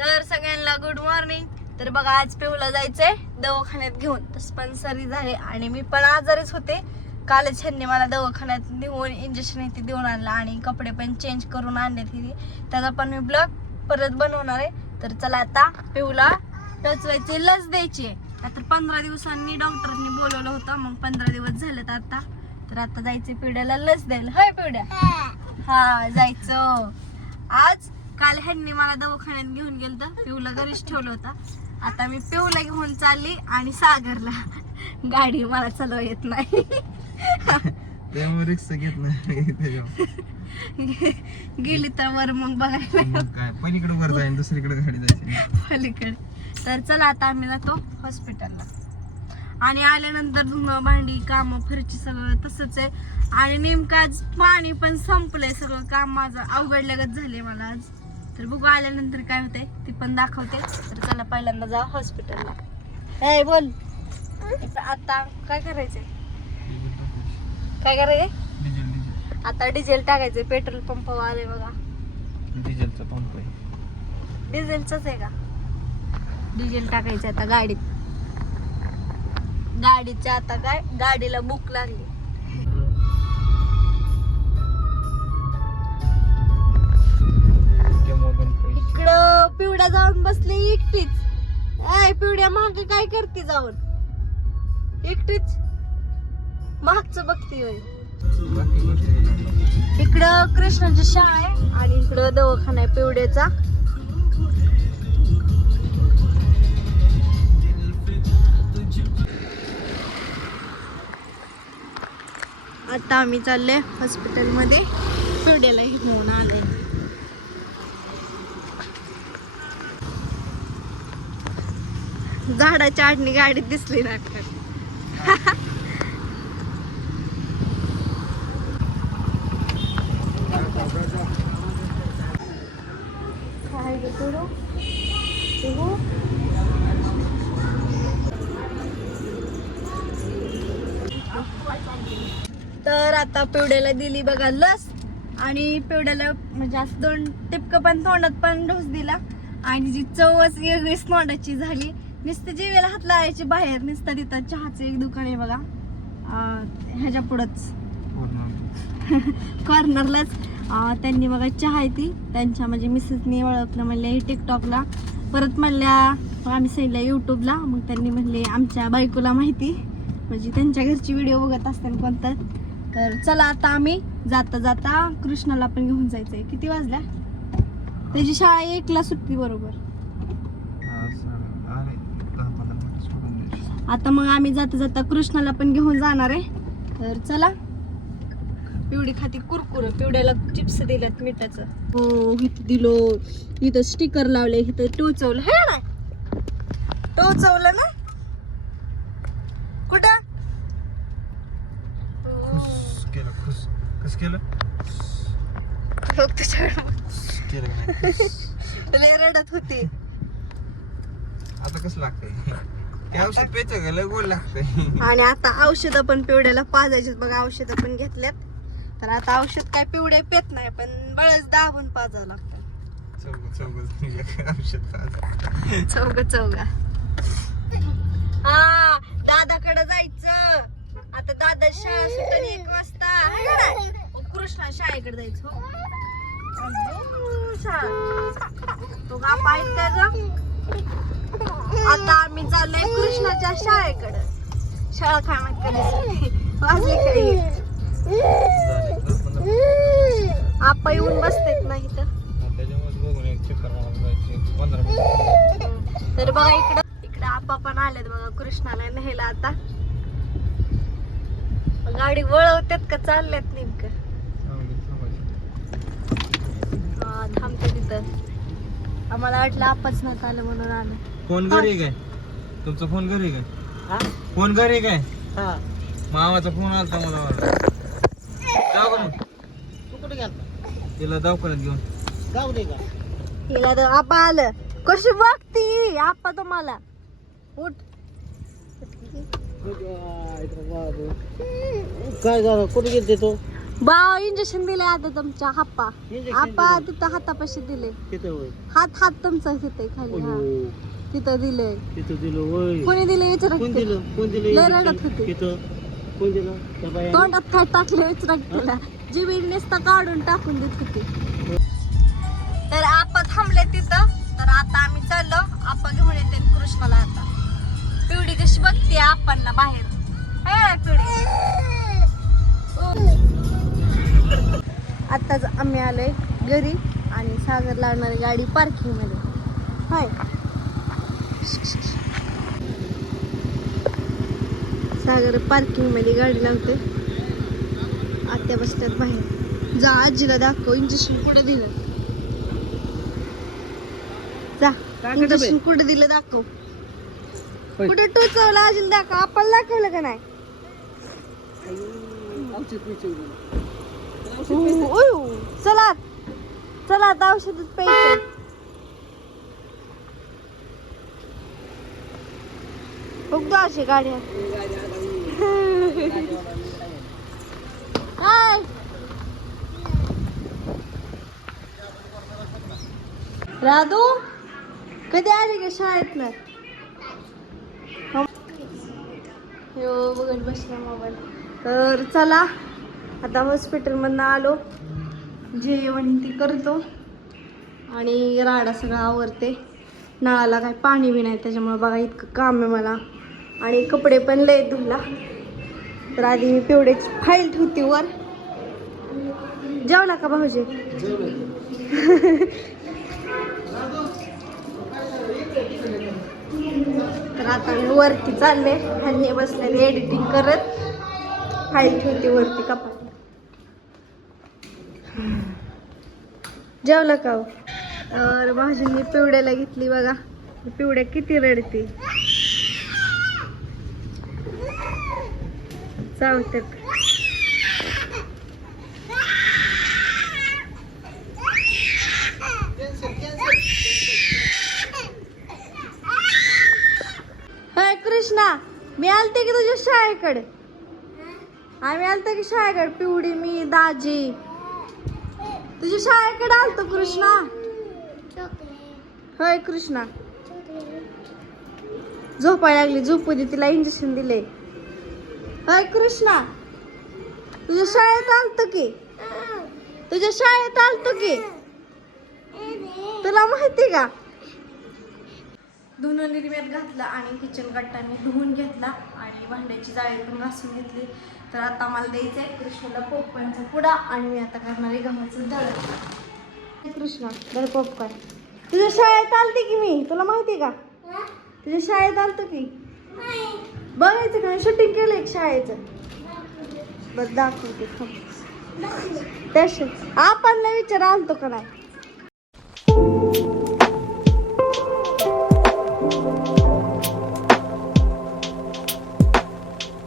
तर सगळ्यांना good morning. तर बघा आज पिऊला जायचंय दवाखान्यात घेऊन. डिस्पेन्सरी झाली आणि मी पण आजारीच होते. कालच ह्यांनी मला दवाखान्यात नेऊन इंजेक्शन इथे देऊन आणलं आणि कपडे पण चेंज करून आणले तिथे. त्याचा पण मी ब्लॉग परत बनवणार आहे. तर चला आता पिऊला टोचवायची लस द्यायची आहे. तर 15 दिवसांनी डॉक्टरांनी बोलवलं होतं. मग 15 दिवस झालेत आता. तर आता जायचं पिवड्याला लस द्यायला. हाय पिवड्या, हा जायचं आज. काल ह्यांनी मला दवाखान्यात घेऊन गेलं तर पिऊला घरीच ठेवलं होतं. आता मी पिऊला घेऊन चालली आणि सागरला. गाडी मला चालवा येत नाही त्यामुळे रिक्षा घेत नाही. गेली तर वर मग बघायला काय पलीकडे वर जाईन दुसरीकडे गाडी जायची पलीकडे. तर चला आता आम्ही जातो हॉस्पिटलला. आणि आल्यानंतर धुणं भांडी काम फरची सगळं तसंच आहे. आणि नेमकं आज पाणी पण संपलंय. सगळं काम माझं अवघडल्यागत झाले मला आज. तर बघू आल्यानंतर काय होतंय ते पण दाखवते. तर चला पहिल्यांदा जा हॉस्पिटलला. हे बोल आता काय करायचंय, काय करायचंय आता? डिझेल टाकायचंय. पेट्रोल पंप आले बघा. डिझेलचा पंप आहे. डिझेलच आहे का? डिझेल टाकायचं आता गाडीत. गाडीच्या आता काय गाडीला बुक लागली. इकडं पिवड्या जाऊन बसली एकटीच. ऐ पिवड्या माग काय करते जाऊन एकटीच? मागचं बघती होय. इकडं कृष्णाची शाळा आहे आणि इकडं दवाखाना आहे पिवड्याचा. आता आम्ही चालले हॉस्पिटल मध्ये. पिवड्याला घेऊन आले. झाडाच्या आडणी गाडीत दिसली ना. तर आता पिवड्याला दिली बघा लस. आणि पिवड्याला म्हणजे असं 2 टिपकं पण तोंडात पण डोस दिला. आणि जी चवच वेगळीच तोंडाची झाली. नुसतं जेवायला हात लावायची बाहेर. नुसतं तिथं चहाचं एक दुकान आहे बघा ह्याच्या पुढंच कॉर्नरलाच. त्यांनी बघा चहा आहे ती त्यांच्या म्हणजे मिसेसनी ओळखलं. म्हणले टिकटॉकला. परत म्हणल्या आम्ही सांगितलं युट्यूबला. मग त्यांनी म्हणले आमच्या बायकोला माहिती, म्हणजे त्यांच्या घरची व्हिडिओ बघत असताना कोणतं. तर चला आता आम्ही जाता जाता कृष्णाला पण घेऊन जायचंय. किती वाजल्या? त्याची शाळा 1ला सुट्टी बरोबर. आता मग आम्ही जाता जाता कृष्णाला पण घेऊन जाणार आहे. तर चला. पिवडी खाती कुरकुर. पिवड्याला चिप्स दिल्यात मिठाचं. हो इथं दिलो. इथं स्टिकर लावले. इथं टोचवलं हे ना. टोचवलं ना कुठं? कस केलं लय रडत होती. आता कसं लागतंय ते औषध पेचं का लय गोड लागतंय. आणि आता औषधं पण पिवड्याला पाजायचे बघा. औषधं पण घेतल्यात. तर आता औषध काय पिवड्या पेत नाही पण बळच दाबून पाजावं लागतं. चौघा हा दादाकडे जायचं. आता दादा शाळा सुटेल 1 वाजता. कृष्णा शाळेकडे जायचं. तो का पाहिजे काय ग? आता आम्ही चाललोय कृष्णाच्या शाळेकडे. शाळा खाण्याकडे वाजली काही. आपा येऊन बसतेत नाही तर. तर बघा इकडं आपा पण आलेत बघा कृष्णाला न्यायला. आता गाडी वळवतात का चालल्यात नेमकं? हा थांबते तिथं. आम्हाला वाटलं आपाच नव्हतं आलं म्हणून आलं. फोन घरी काय? तुमचा फोन घरी काय? फोन घरी काय? मामाचा फोन आलता मला. तू कुठे गेला? तिला दवाखान्यात घेऊन जाऊ दे का? तिला तर आपा आलं. कशी बघती आपा तुम्हाला. उठ. काय झालं? कुठे गेलते तो? बाव इंजेक्शन दिले आता तुमच्या हाप्पा आप्पा तिथं हातापाशी दिले हात तुमचा तिथे खाली हा तिथं दिले कोणी दिले विचारत लय रडत होते तोंडात काय टाकले विचारत तिला जिबी नुसता काढून टाकून देत होती. तर आप्पा थांबले तिथं. तर आता आम्ही चाललो आप्पा घेऊन येते कृष्णाला. आता पिवडी कशी बघते आप्पांना बाहेर. पिवडी आताच आम्ही आलोय घरी आणि सागर लावणारी गाडी पार्किंग मध्ये हाय. सागर पार्किंग मध्ये गाडी लावते. आत्या बसतात बाहेर. जा आजीला दाखव इंजेक्शन कुठं दिलं. जा इंजेक्शन कुठं दिलं दाखव. कुठे टोचवलं आजीला दाखव. आपण दाखवलं का नाही. चला चला आता औषधच प्यायचं. बघतो अशी गाड्या हाय. राधू कधी आली का शाळेतनं. हो बघत बसला मोबाईल. तर चला आता हॉस्पिटलमधनं आलो. जेवण ती करतो आणि राडा सगळा आवरते. नळाला काय पाणी बी नाही त्याच्यामुळे बघा इतकं काम आहे मला. आणि कपडे पण लय धुला. तर आधी मी पिवड्याची फाईल ठेवते वर. जेवला का भाऊजी. तर आता मी वरती चालले. ह्यांनी बसलेले एडिटिंग करत. फाईल ठेवते वरती कपाट. जेवला का हो. तर भाऊजींनी पिवड्याला घेतली बघा. पिवड्या किती रडते. चावतात. हाय कृष्णा मी आलते की तुझ्या शाळेकडे. आम्ही आलतो की शाळेकडे. पिवडी मी दाजी तुझ्या शाळेकडे आलतो कृष्णा. होय कृष्णा झोपायला लागली. झोपू दे तिला इंजेक्शन दिले. होय कृष्णा तुझ्या शाळेत आलतो की. तुझ्या शाळेत आलतो की. तुला माहिती का. धुणं निर्म्यात घातलं आणि किचन कट्टा मी धुवून घेतला आणि भांड्याची जाळी पण घासून घेतली. तर आता मला द्यायचंय कृष्णाला पॉपकॉर्नचा पुडा आणि मी आता करणार आहे गव्हाचं दळण. कृष्णा दळ पॉपकॉर्न. तुझ्या शाळेत आलते की मी. तुला माहिती का. तुझ्या शाळेत आलतो की. बघायचं का शूटिंग केलं एक शाळेचं. बस दाखवते त्याश आपण विचार आलतो का नाही.